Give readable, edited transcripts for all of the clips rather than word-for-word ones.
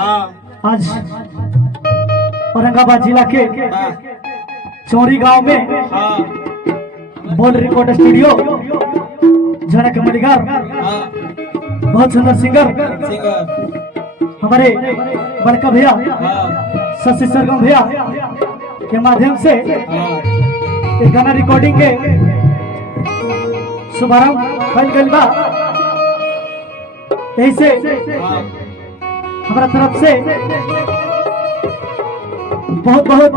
आज औरंगाबाद जिला के चौरी गांव में बोल रिकॉर्ड स्टूडियो जनक मलिकार बहुत सुंदर सिंगर हमारे बड़का भैया शशि सरगम भैया के माध्यम से एक गाना रिकॉर्डिंग के शुभारंभ बन गई बा। यही से हमारा तरफ से बहुत बहुत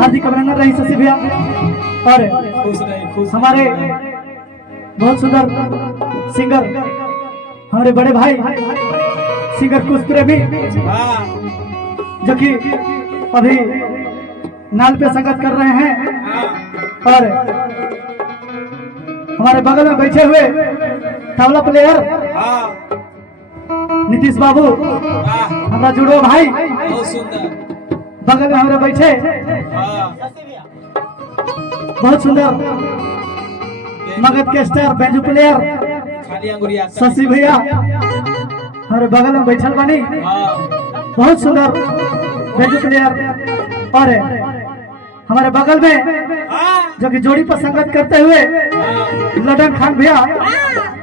हार्दिक अभिनंदन रही शशि भैया और हमारे बहुत सुंदर सिंगर हमारे बड़े भाई सिंगर कुछ प्रेमी जो कि अभी नाल पे संगत कर रहे हैं और हमारे बगल में बैठे हुए तबला प्लेयर नीतीश बाबू हमारा जुड़ो भाई बगल में हमारे बैठे बहुत सुंदर मगध के स्टार बैंजो प्लेयर शशि भैया हमारे बगल में बैठल बनी बहुत सुंदर बैंजो प्लेयर और हमारे बगल में जो कि जोड़ी पर संगत करते हुए लडन खान भैया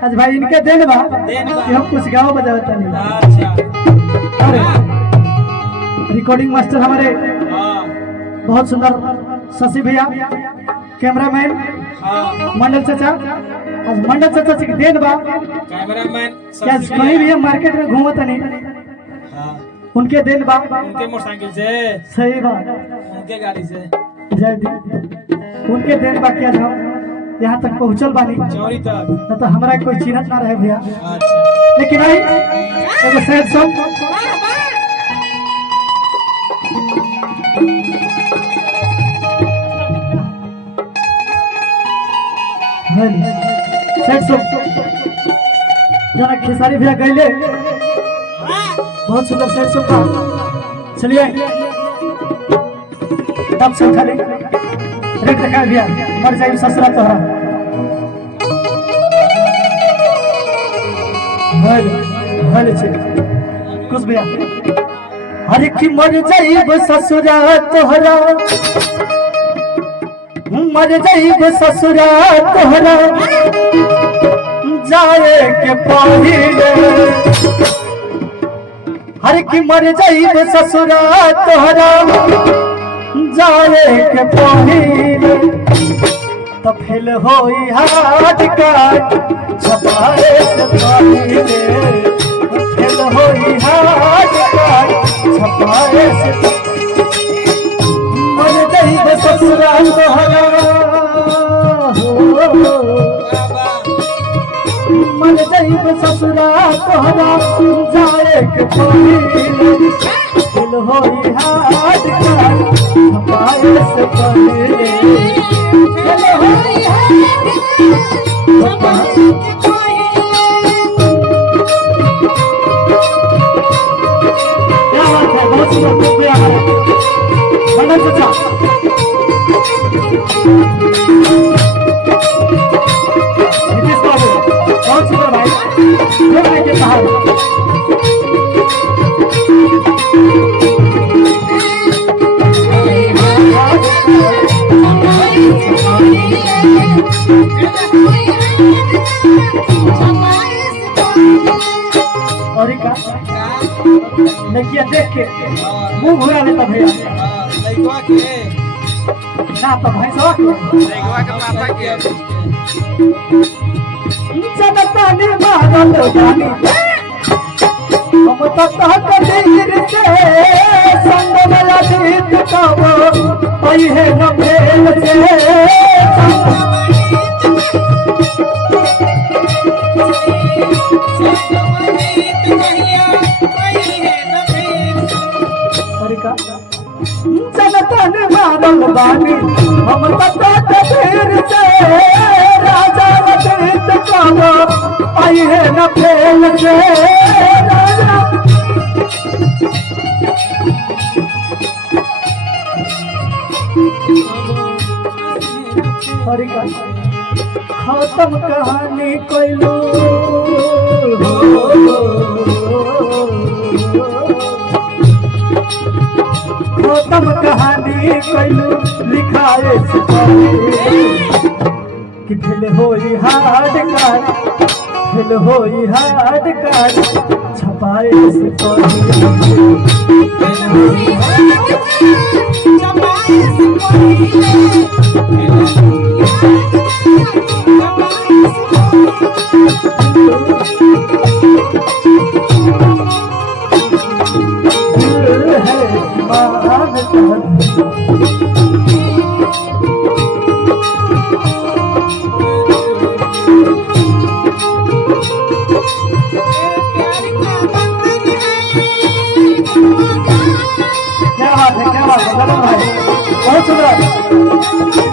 आज भाई इनके देन बा कि हम कुछ गाँव बजाते नहीं। रिकॉर्डिंग मास्टर हमारे बहुत सुंदर शशि भैया कैमरामैन मंडल चाचा आज मंडल चाचा से देन बा कैमरामैन कहीं भी मार्केट में घूमता नहीं उनके देन बा उनके मोटरसाइकिल से सही बात उनके गाड़ी से जय दी उनके देन बा क्या हम यहाँ तक पहुँचल बानी चौरी तक तो हमारा कोई चिन्हत ना रहे भैया अच्छा लेकिन भाई एगो सैड सॉन्ग सैड सॉन्ग जना खेसारी भैया गईले बहुत सुंदर सैड सॉन्ग था। चलिए तब से उठा ले रेट रखा भैया मर जाए ससुरा तोहरा भले छे कुछ भैया हर की मर जाए ससुरा तोहरा मर जाए ससुरा तोहरा जाए के पहिले हर की मर जाए ससुरा तोहरा जाए के पहिले तो फेल होई हाथ काट छपाए से पहिले फेल होई हाथ काट छपाए से मर जाई ससुरा तोहरा मर जाई ससुरा तोहरा जाए के पहिले फेल होई हाथ काट छपाए से पहिले फेल होई हाथ छपाए से क्या बात है बहुत सुंदर प्यार है मनन चाचा नीतीश बाबू बहुत सुंदर भाई लोग लेके बाहर और का लड़किया देख के मुंह घुरा लेता भैया लइकवा के ना तो भैंसवा लइकवा के माता के जनता ने मारल जानी हम तो तहत दिल से संग वाला गीत गावो आई है न भेल से जनता ने मारल बानी हम तहत दिल से राजा वजीत गावो आई है न भेल से खत्म कहानी कोइलू खत्म कहानी कैलू लिखाए से पहले कि फिल होई हार्ड कार्ड फिल होई हार्ड कार्ड छपाए से दिल है ईमान क्या बात है गगन भाई बहुत सुंदर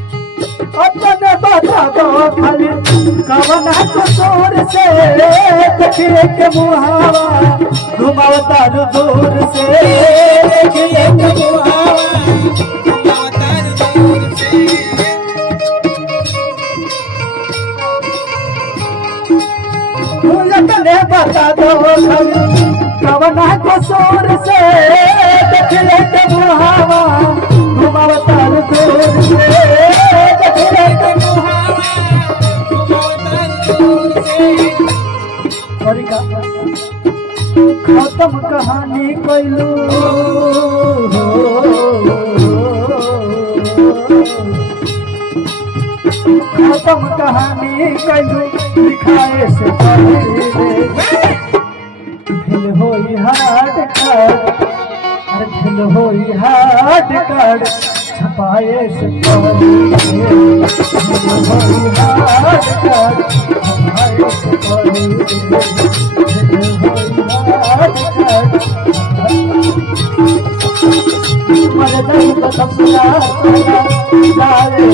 अपने बता दो खाली कवना कसूर से देखिए के मुहावा घुमावता दूर से देखिए के मुहावा अपने बता दो खाली कवना कसूर से देखिए के मुहावा घुमावता दूर से देखिए के खत्म कहानी कैलू खत्म कहानी कैलू लिखाए से पहले फिल होई हार्ड कार्ड अरे फिल होई हार्ड कार्ड छपाए से पहले फिल होई हार्ड कार्ड छपाए से पहले मरदई को सपना जाए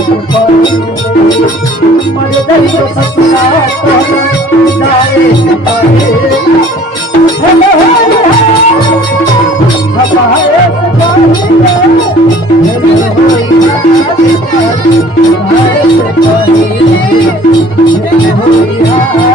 मरदई को सपना जाए हेलो हमारे से